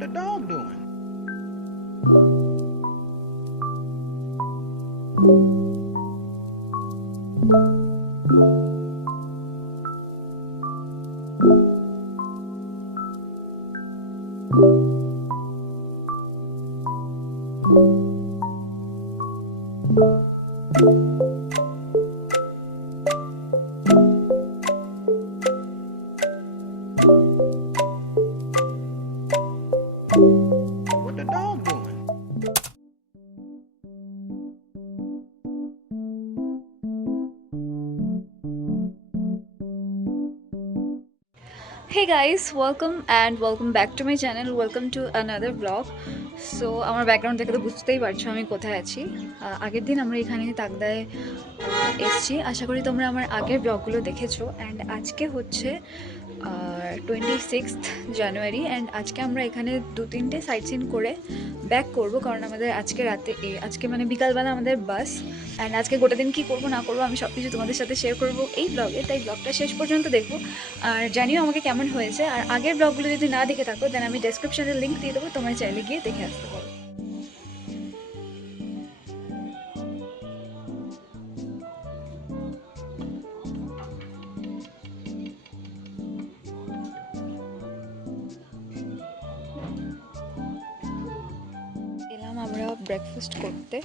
What the dog doing? What the dog doing? Hey guys, welcome back to my channel. Welcome to another vlog. So আমার background দেখে তো বুঝতেই পারছো আমি কোথায় আছি। আগের দিন আমরা এখানে তাকদায় এসেছি। আশা করি তোমরা আমার আগের ব্লগগুলো দেখেছো। অ্যান্ড আজকে হচ্ছে 26 জানুয়ারি অ্যান্ড আজকে আমরা এখানে 2-3টে সাইট সিন করে ব্যাক করব, কারণ আমাদের আজকে মানে বিকালবেলা আমাদের বাস। অ্যান্ড আজকে গোটা দিন কী করবো না করবো আমি সব কিছু তোমাদের সাথে শেয়ার করবো এই ব্লগে, তাই ব্লগটা শেষ পর্যন্ত দেখবো। আর জানিও আমাকে কেমন হয়েছে। আর আগের ব্লগগুলো যদি না দেখে থাকো দেন আমি ডেসক্রিপশনে লিঙ্ক দিয়ে দেবো, তোমরা চাইলে গিয়ে দেখে আসতে পারো। এলাম আমরা ব্রেকফাস্ট করতে।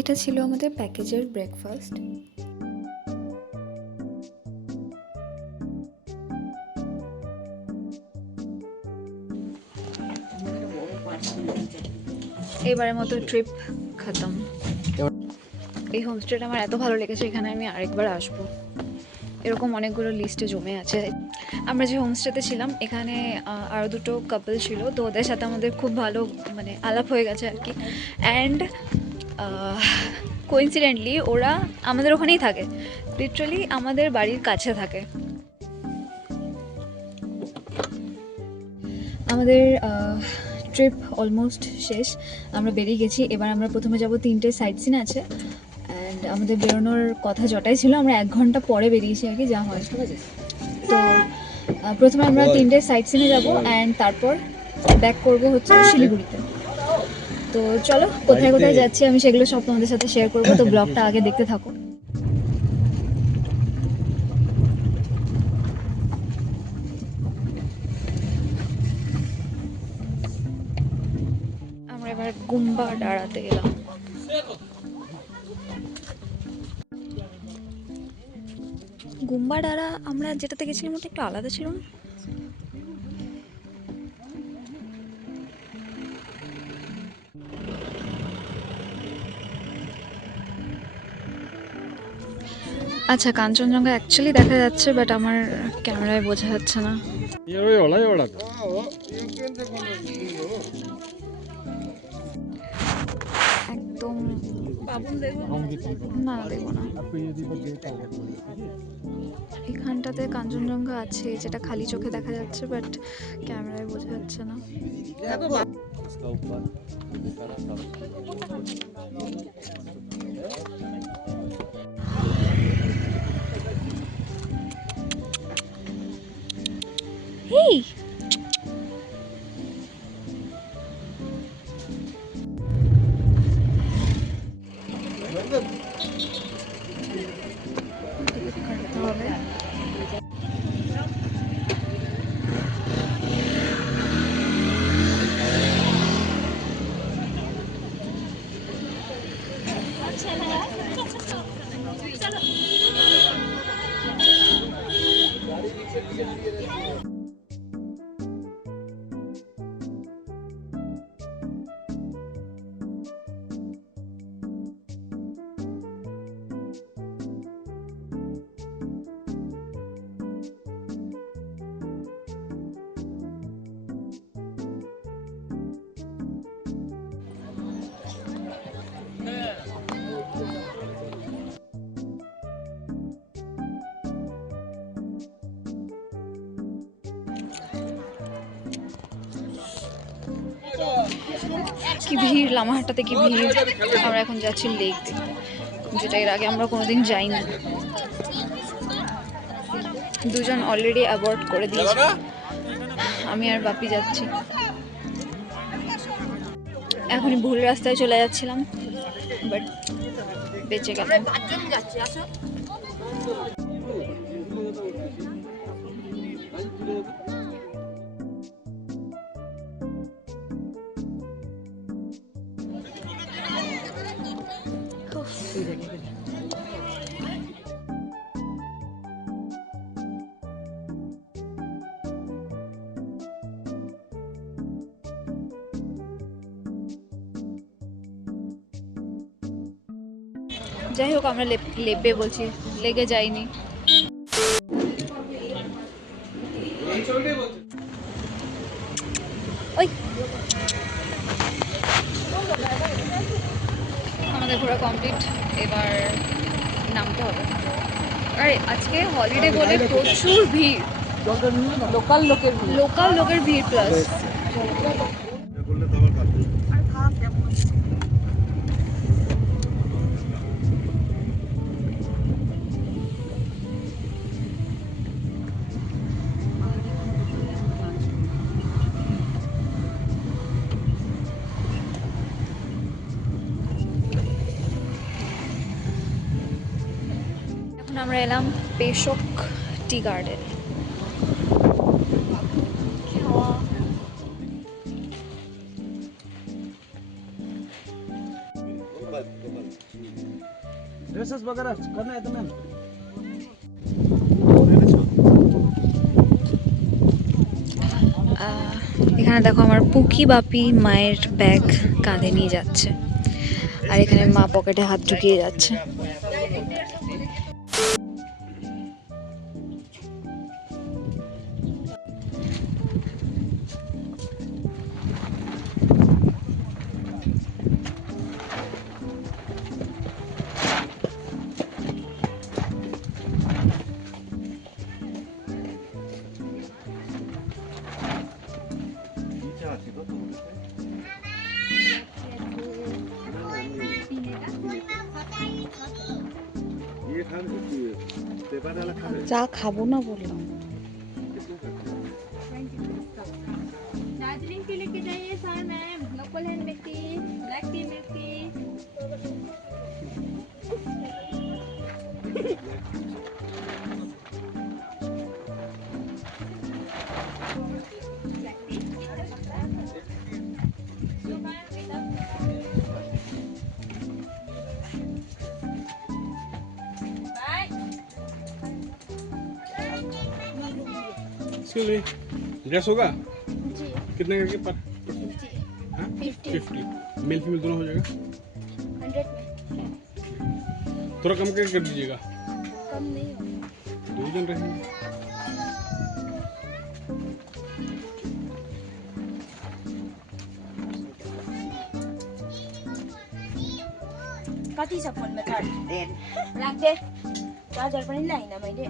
এটা ছিল আমাদের প্যাকেজের ব্রেকফাস্ট। এবারের মতো ট্রিপ খতম। এই হোমস্টেটা আমার এত ভালো লেগেছে, এখানে আমি আরেকবার আসবো। এরকম অনেকগুলো লিস্টে জমে আছে। আমরা যে হোমস্টেতে ছিলাম এখানে আরও দুটো কাপল ছিল, তো ওদের সাথে আমাদের খুব ভালো মানে আলাপ হয়ে গেছে আর কি। অ্যান্ড কোইন্সিডেন্টলি ওরা আমাদের ওখানেই থাকে, লিটারালি আমাদের বাড়ির কাছে থাকে। আমাদের ট্রিপ অলমোস্ট শেষ, আমরা বেরিয়ে গেছি। এবার আমরা প্রথমে যাব 3টে সাইট সিন আছে। অ্যান্ড আমাদের বেরোনোর কথা জটাই ছিল, আমরা 1 ঘন্টা পরে বেরিয়েছি আর কি, যা হয়। তো প্রথমে আমরা 3টে সাইট সিনে যাবো অ্যান্ড তারপর ব্যাক করবো হচ্ছে শিলিগুড়িতে। তো চলো কোথায় কোথায় যাচ্ছি আমি সেগুলো সব তোমাদের সাথে শেয়ার করবো, তো ব্লগটা আগে দেখতে থাকো। আমরা এবার গুম্বা ডাড়াতে এলাম। গুম্বা ডাড়া আমরা যেটাতে গেছিলাম ওটা একটু আলাদা ছিল না? আচ্ছা, কাঞ্চনজঙ্ঘা অ্যাকচুয়ালি দেখা যাচ্ছে, বাট আমার ক্যামেরায় বোঝা যাচ্ছে না। একদম না, দেখবো না। এখানটাতে কাঞ্চনজঙ্ঘা আছে যেটা খালি চোখে দেখা যাচ্ছে, বাট ক্যামেরায় বোঝা যাচ্ছে না। এই কাটতে হবে। কি ভিড়, লামাহাট্টাতে কি ভিড়। আমরা এখন যাচ্ছি লেক দেখতে, যেটা এর আগে আমরা কোনোদিন যাইনি। দুজন অলরেডি অ্যাবর্ট করে দিয়েছে, আমি আর বাপি যাচ্ছি। এখনই ভুল রাস্তায় চলে যাচ্ছিলাম, বাট বেঁচে গেলাম। যাই হোক, আমরা লেপে বলছি, লেগে যাইনি। ওই আমাদের ঘোরা কমপ্লিট, এবার নামতে হবে। আরে আজকে হলিডে বলে প্রচুর ভিড়, লোকাল লোকের ভিড় প্লাস। এখন আমরা এলাম পেশক টি গার্ডেন। ड्रेसेस वगैरह करना है तुम्हें? এখানে দেখো আমার পুকি বাপি মায়ের ব্যাগ কাঁধে নিয়ে যাচ্ছে, আর এখানে মা পকেটে হাত ঢুকিয়ে যাচ্ছে। চা খাবো না বললাম। दार्जिलिंग टी लेके जाइए sir ma'am, local hand made tea, black tea milk tea. Dress होगा जी कितने करके पर? जी 50 मेल फीमेल दोनों हो जाएगा। 100 में थोड़ा कम करके कर दीजिएगा, कम नहीं होगा। 2 जन रहेंगे। कति छ फोनमा चार्ज? राख्दे चार्जर पनि ल्याइन मैले।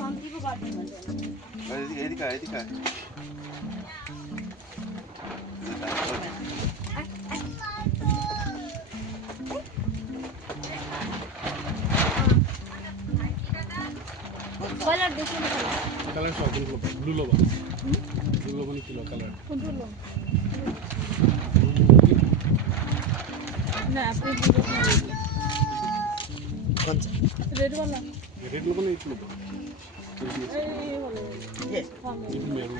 कम्ती पो गरिदिनु भन्छ। कलर देखिनु पर्छ। कलर शॉप ब्लू लोबा नहीं किलो कलर कुन लो? ना आपने ब्लू कौन सा रेड वाला रेड लोबा नहीं किलो ये वाला ये मेरून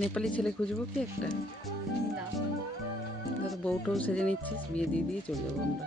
নেপালি ছেলে খুঁজবো কি একটা? না, ধরো বউটাও সেজে নিচ্ছিস, বিয়ে দিয়ে দিয়ে চলে যাবো আমরা।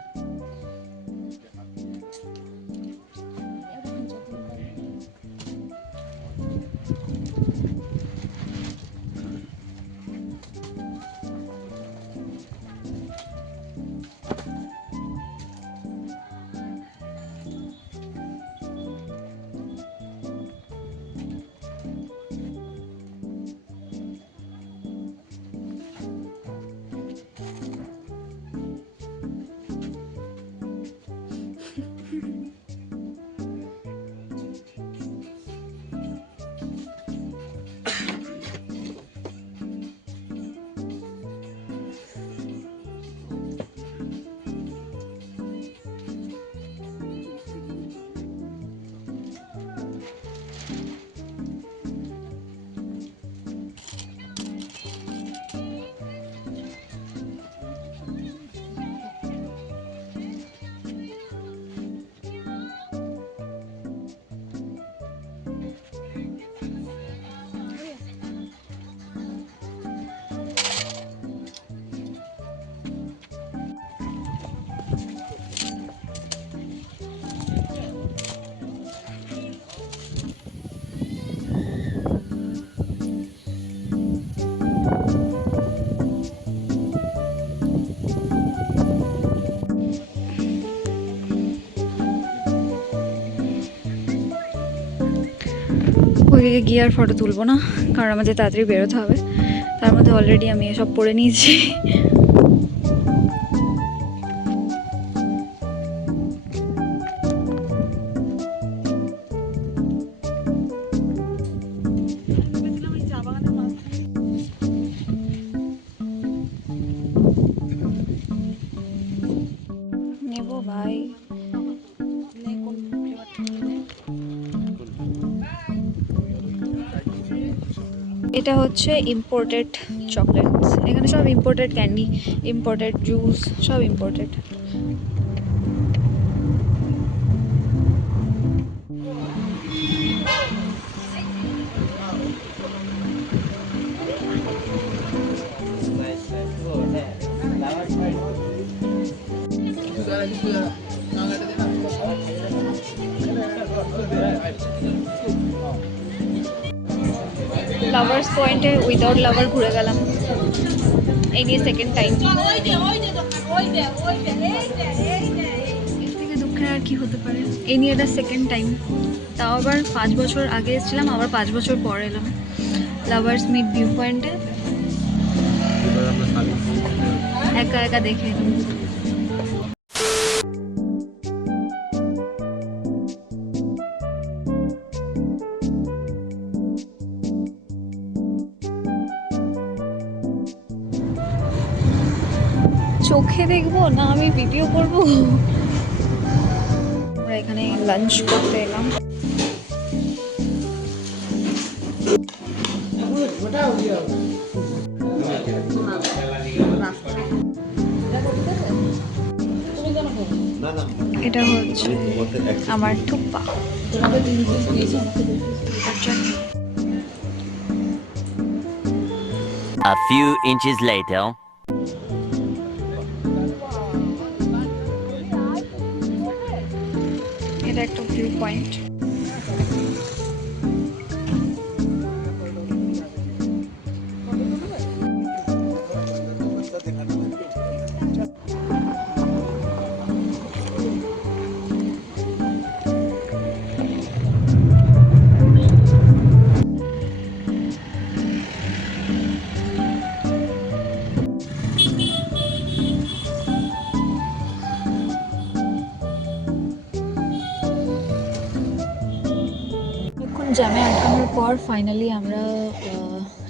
ওদিকে গিয়ে আর ফটো তুলবো না, কারণ আমাদের তাড়াতাড়ি বেরোতে হবে। তার মধ্যে অলরেডি আমি এসব পরে নিয়েছি। নেবো ভাই। এটা হচ্ছে ইম্পোর্টেড চকলেটস, এখানে সব ইম্পোর্টেড ক্যান্ডি, ইম্পোর্টেড জুস, সব ইম্পোর্টেড। লাভার্স পয়েন্টে উইদাউট লাভার ঘুরে গেলাম, এই নিয়ে সেকেন্ড টাইম। এর থেকে দুঃখের আর কি হতে পারে, এই নিয়ে এটা সেকেন্ড টাইম। তাও আবার 5 বছর আগে এসেছিলাম, আবার 5 বছর পর এলাম লাভার্স মিট ভিউ পয়েন্টে, একা একা দেখে এলাম। চোখে দেখবো না আমি ভিডিও করবো? আমরা এখানে লাঞ্চ করতে এলাম। এটা হচ্ছে আমার thukpa. A few inches later. এটা একটা ভিউ পয়েন্ট। জ্যামে আটকানোর পর ফাইনালি আমরা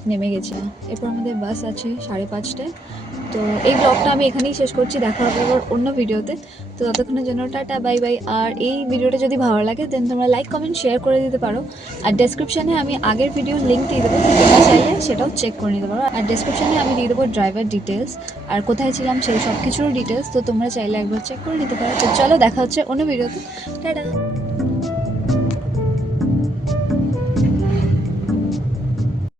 নেমে গেছি। এরপর আমাদের বাস আছে 5:30টায়। তো এই ব্লগটা আমি এখানেই শেষ করছি, দেখা হবে আবার অন্য ভিডিওতে। তো ততক্ষণের জন্য টাটা, বাই বাই। আর এই ভিডিওটা যদি ভালো লাগে দেন তোমরা লাইক কমেন্ট শেয়ার করে দিতে পারো। আর ডেসক্রিপশানে আমি আগের ভিডিওর লিঙ্ক দিয়ে দেবো, তোমরা চাইলে সেটাও চেক করে নিতে পারো। আর ডেসক্রিপশানে আমি দিয়ে দেবো ড্রাইভার ডিটেলস আর কোথায় ছিলাম সেই সব কিছুরও ডিটেলস, তো তোমরা চাইলে একবার চেক করে নিতে পারো। তো চলো দেখা হচ্ছে অন্য ভিডিওতে, টাটা।